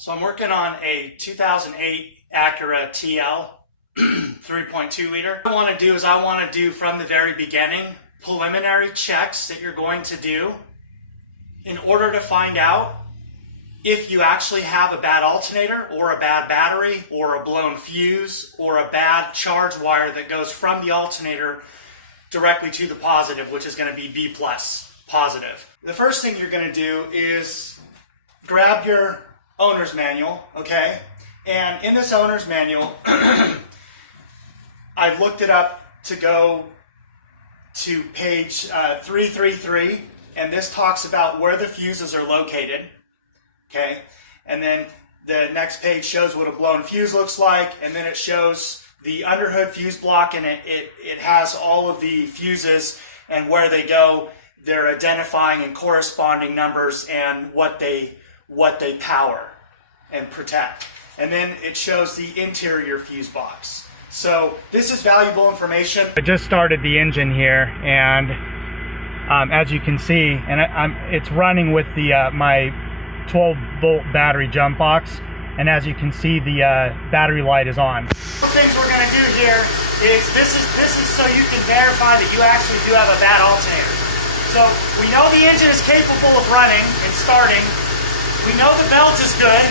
So I'm working on a 2008 Acura TL 3.2 liter. What I want to do is I want to do from the very beginning preliminary checks that you're going to do in order to find out if you actually have a bad alternator or a bad battery or a blown fuse or a bad charge wire that goes from the alternator directly to the positive, which is going to be B+, positive. The first thing you're going to do is grab your owner's manual, okay? And in this owner's manual, I looked it up to go to page 333, and this talks about where the fuses are located, okay? And then the next page shows what a blown fuse looks like, and then it shows the underhood fuse block, and it has all of the fuses and where they go, their identifying and corresponding numbers, and what they power and protect. And then it shows the interior fuse box. So this is valuable information. I just started the engine here, and as you can see, and it's running with the my 12-volt battery jump box, and as you can see, the battery light is on. One things we're going to do here is this is so you can verify that you actually do have a bad alternator. So we know the engine is capable of running and starting. We know the belt is good.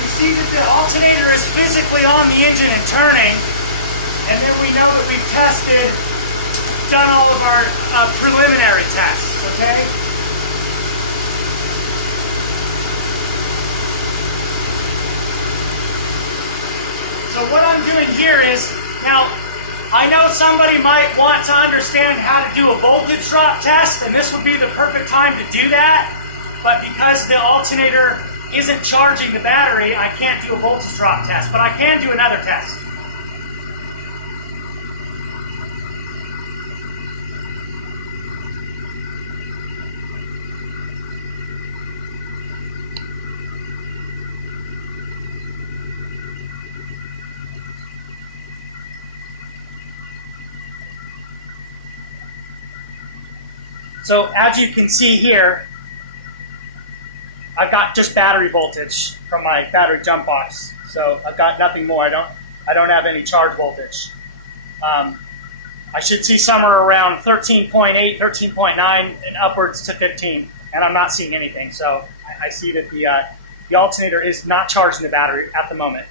We see that the alternator is physically on the engine and turning, and then we know that we've done all of our preliminary tests, okay? So what I'm doing here is, now I know somebody might want to understand how to do a voltage drop test, and this would be the perfect time to do that, but because the alternator isn't charging the battery, I can't do a voltage drop test, but I can do another test. So as you can see here, I've got just battery voltage from my battery jump box. So I've got nothing more. I don't have any charge voltage. I should see somewhere around 13.8, 13.9, and upwards to 15, and I'm not seeing anything. So I see that the alternator is not charging the battery at the moment.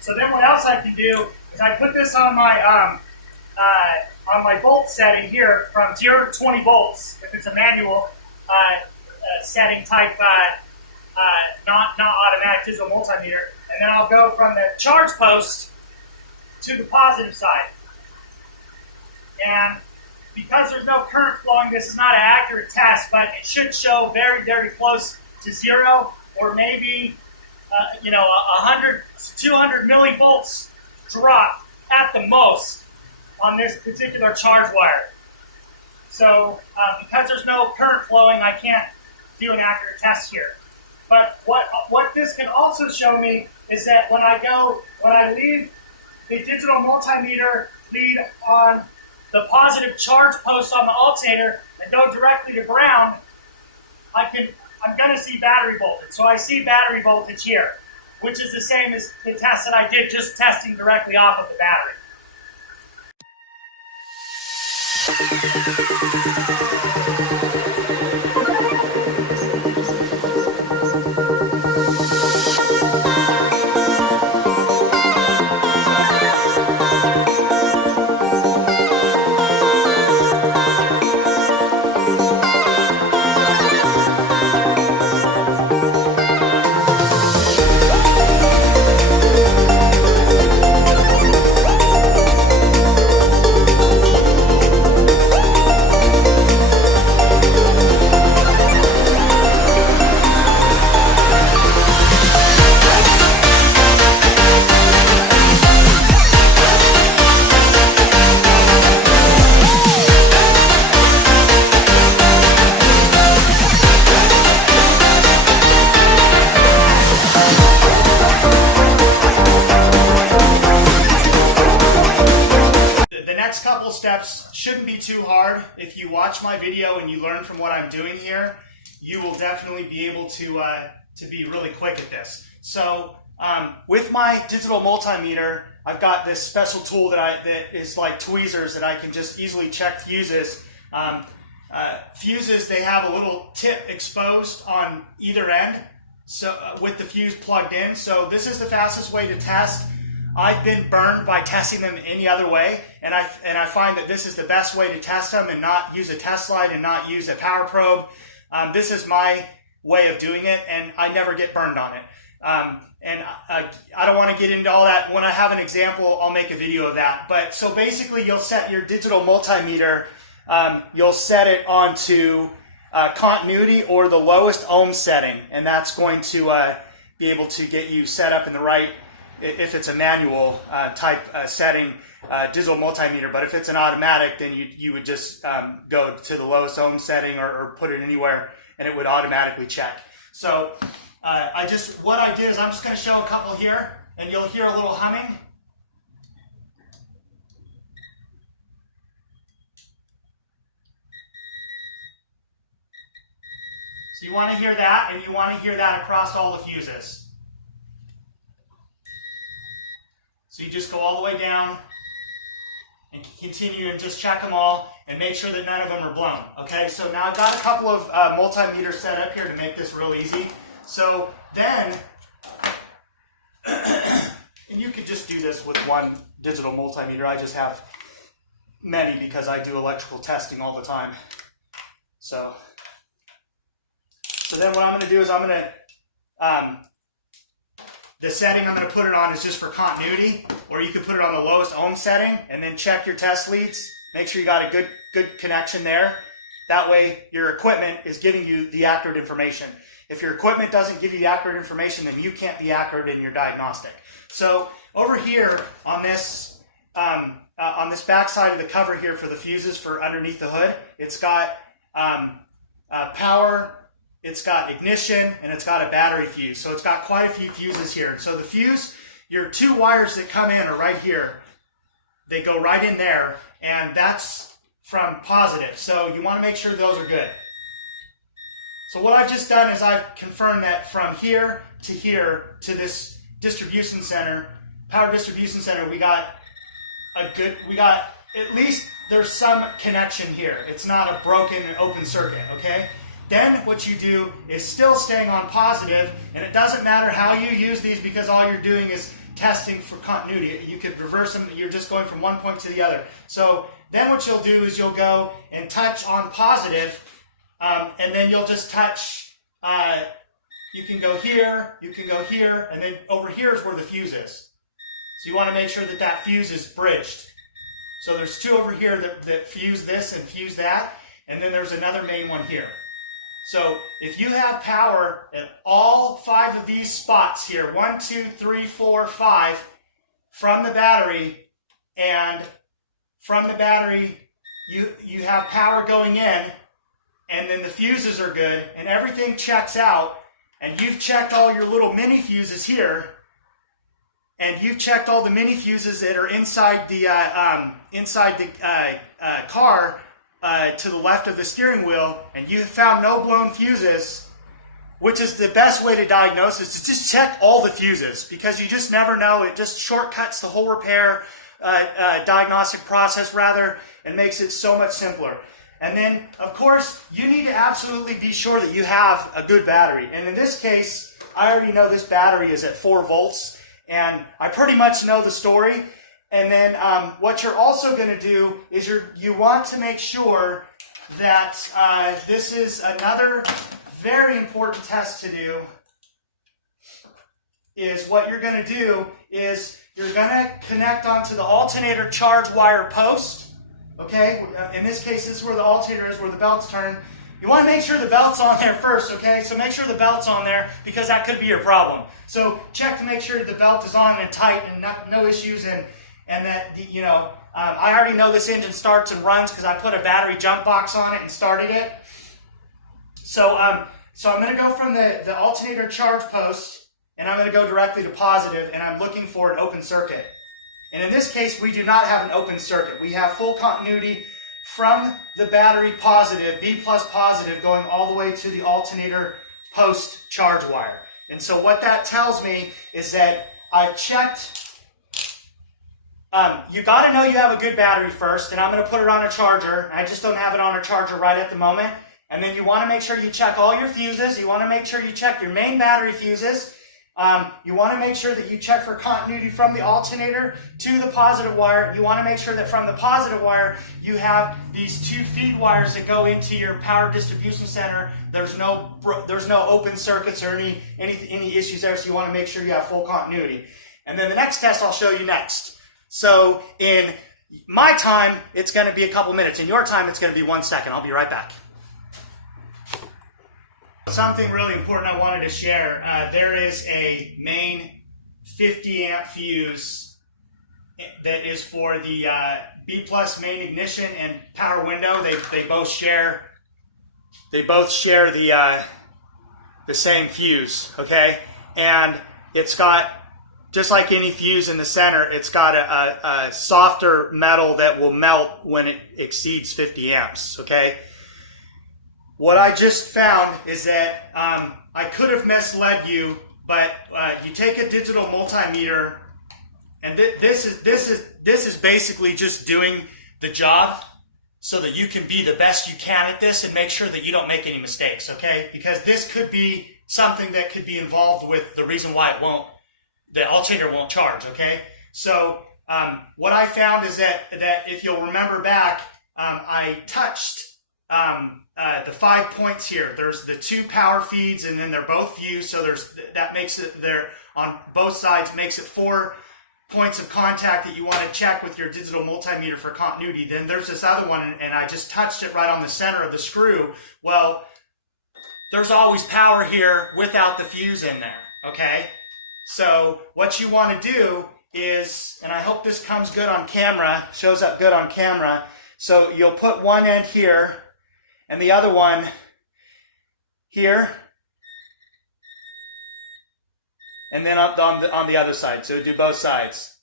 So then what else I can do is I put this on my volt setting here from 0 to 20 volts, if it's a manual setting type, not automatic digital multimeter, and then I'll go from the charge post to the positive side. And because there's no current flowing, this is not an accurate test, but it should show very, very close to 0, or maybe 100 to 200 millivolts drop at the most on this particular charge wire. So because there's no current flowing, I can't do an accurate test here. But what this can also show me is that when I leave the digital multimeter lead on the positive charge post on the alternator and go directly to ground, I'm going to see battery voltage. So I see battery voltage here, which is the same as the test that I did, just testing directly off of the battery. Steps shouldn't be too hard. If you watch my video and you learn from what I'm doing here, you will definitely be able to be really quick at this. So with my digital multimeter, I've got this special tool that is like tweezers that I can just easily check fuses. Fuses, they have a little tip exposed on either end, so with the fuse plugged in. So this is the fastest way to test. I've been burned by testing them any other way, and I find that this is the best way to test them and not use a test light and not use a power probe. This is my way of doing it, and I never get burned on it. I don't want to get into all that. When I have an example, I'll make a video of that. But so basically, you'll set your digital multimeter. You'll set it onto continuity or the lowest ohm setting, and that's going to be able to get you set up in the right, if it's a manual type setting, digital multimeter. But if it's an automatic, then you would just go to the lowest ohm setting or put it anywhere, and it would automatically check. So what I did is I'm just going to show a couple here, and you'll hear a little humming. So you want to hear that, and you want to hear that across all the fuses. So you just go all the way down and continue and just check them all and make sure that none of them are blown. Okay, so now I've got a couple of multimeters set up here to make this real easy. So then, and you could just do this with one digital multimeter. I just have many because I do electrical testing all the time. So then what I'm going to do is the setting I'm going to put it on is just for continuity, or you could put it on the lowest ohm setting and then check your test leads. Make sure you got a good connection there. That way your equipment is giving you the accurate information. If your equipment doesn't give you accurate information, then you can't be accurate in your diagnostic. So over here on this back side of the cover here for the fuses for underneath the hood, it's got power, it's got ignition, and it's got a battery fuse. So it's got quite a few fuses here. So the fuse, your two wires that come in are right here. They go right in there, and that's from positive. So you want to make sure those are good. So what I've just done is I've confirmed that from here to this distribution center, power distribution center, we got at least there's some connection here. It's not a broken open circuit, okay? Then what you do is still staying on positive, and it doesn't matter how you use these because all you're doing is testing for continuity. You could reverse them, you're just going from one point to the other. So then what you'll do is you'll go and touch on positive, and then you'll just touch, you can go here, and then over here is where the fuse is. So you want to make sure that that fuse is bridged. So there's two over here that fuse this and fuse that, and then there's another main one here. So if you have power at all 5 of these spots here, 1, 2, 3, 4, 5, from the battery, and from the battery you have power going in, and then the fuses are good, and everything checks out, and you've checked all your little mini fuses here, and you've checked all the mini fuses that are inside the car, to the left of the steering wheel, and you have found no blown fuses, which is the best way to diagnose this, is just check all the fuses, because you just never know. It just shortcuts the whole repair diagnostic process rather, and makes it so much simpler. And then, of course, you need to absolutely be sure that you have a good battery. And in this case, I already know this battery is at 4 volts, and I pretty much know the story. And then what you're also going to do is you want to make sure that this is another very important test to do, is what you're going to do is you're going to connect onto the alternator charge wire post. Okay, in this case, this is where the alternator is, where the belts turn. You want to make sure the belt's on there first, okay? So make sure the belt's on there, because that could be your problem. So check to make sure the belt is on and tight and no issues, and that, I already know this engine starts and runs because I put a battery jump box on it and started it. So I'm going to go from the alternator charge post, and I'm going to go directly to positive, and I'm looking for an open circuit. And in this case, we do not have an open circuit. We have full continuity from the battery positive, B plus positive, going all the way to the alternator post charge wire. And so what that tells me is that I've checked. You got to know you have a good battery first, and I'm going to put it on a charger. I just don't have it on a charger right at the moment. And then you want to make sure you check all your fuses. You want to make sure you check your main battery fuses. You want to make sure that you check for continuity from the alternator to the positive wire. You want to make sure that from the positive wire, you have these two feed wires that go into your power distribution center. There's no open circuits or any issues there, so you want to make sure you have full continuity. And then the next test I'll show you next. So in my time, it's going to be a couple minutes. In your time, it's going to be 1 second. I'll be right back. Something really important I wanted to share. There is a main 50 amp fuse that is for the B plus main ignition and power window. They both share the same fuse, okay? And it's got, just like any fuse in the center, it's got a softer metal that will melt when it exceeds 50 amps, okay? What I just found is that I could have misled you, but you take a digital multimeter, and this is basically just doing the job so that you can be the best you can at this and make sure that you don't make any mistakes, okay? Because this could be something that could be involved with the reason why the alternator won't charge, okay? So what I found is that if you'll remember back, I touched the 5 points here. There's the two power feeds, and then they're both fused, so that makes it there on both sides, makes it 4 points of contact that you want to check with your digital multimeter for continuity. Then there's this other one, and I just touched it right on the center of the screw. Well, there's always power here without the fuse in there, okay? So what you want to do is, and I hope this comes good on camera, shows up good on camera, so you'll put one end here and the other one here, and then on the other side, so do both sides.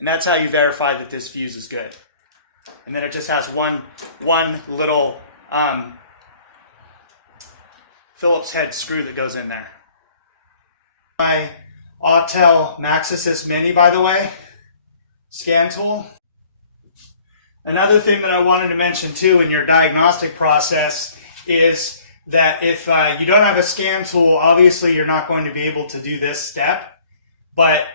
And that's how you verify that this fuse is good. And then it just has one little Phillips head screw that goes in there. My Autel MaxAssist Mini, by the way, scan tool. Another thing that I wanted to mention too in your diagnostic process is that if you don't have a scan tool, obviously you're not going to be able to do this step. But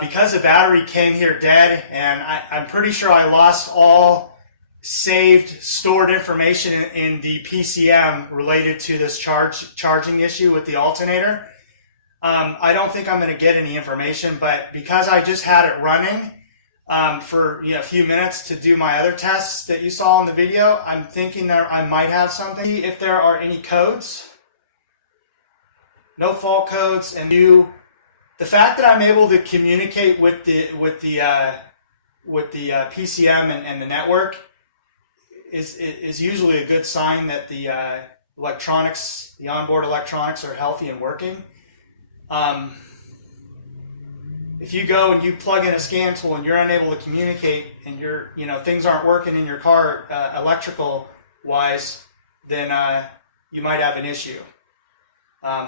because the battery came here dead, and I'm pretty sure I lost all saved, stored information in the PCM related to this charging issue with the alternator. I don't think I'm going to get any information, but because I just had it running for a few minutes to do my other tests that you saw in the video, I'm thinking that I might have something. If there are any codes, no fault codes, and the fact that I'm able to communicate with the PCM and the network is usually a good sign that the electronics, the onboard electronics, are healthy and working. If you go and you plug in a scan tool and you're unable to communicate, and things aren't working in your car electrical wise, then you might have an issue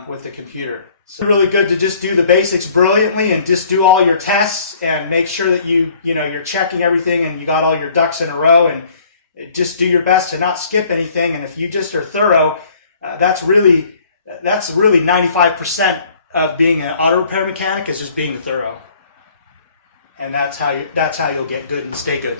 with the computer. So it's really good to just do the basics brilliantly and just do all your tests and make sure that you're checking everything and you got all your ducks in a row, and just do your best to not skip anything. And if you just are thorough, that's really 95% of being an auto repair mechanic, is just being thorough. And that's how you'll get good and stay good.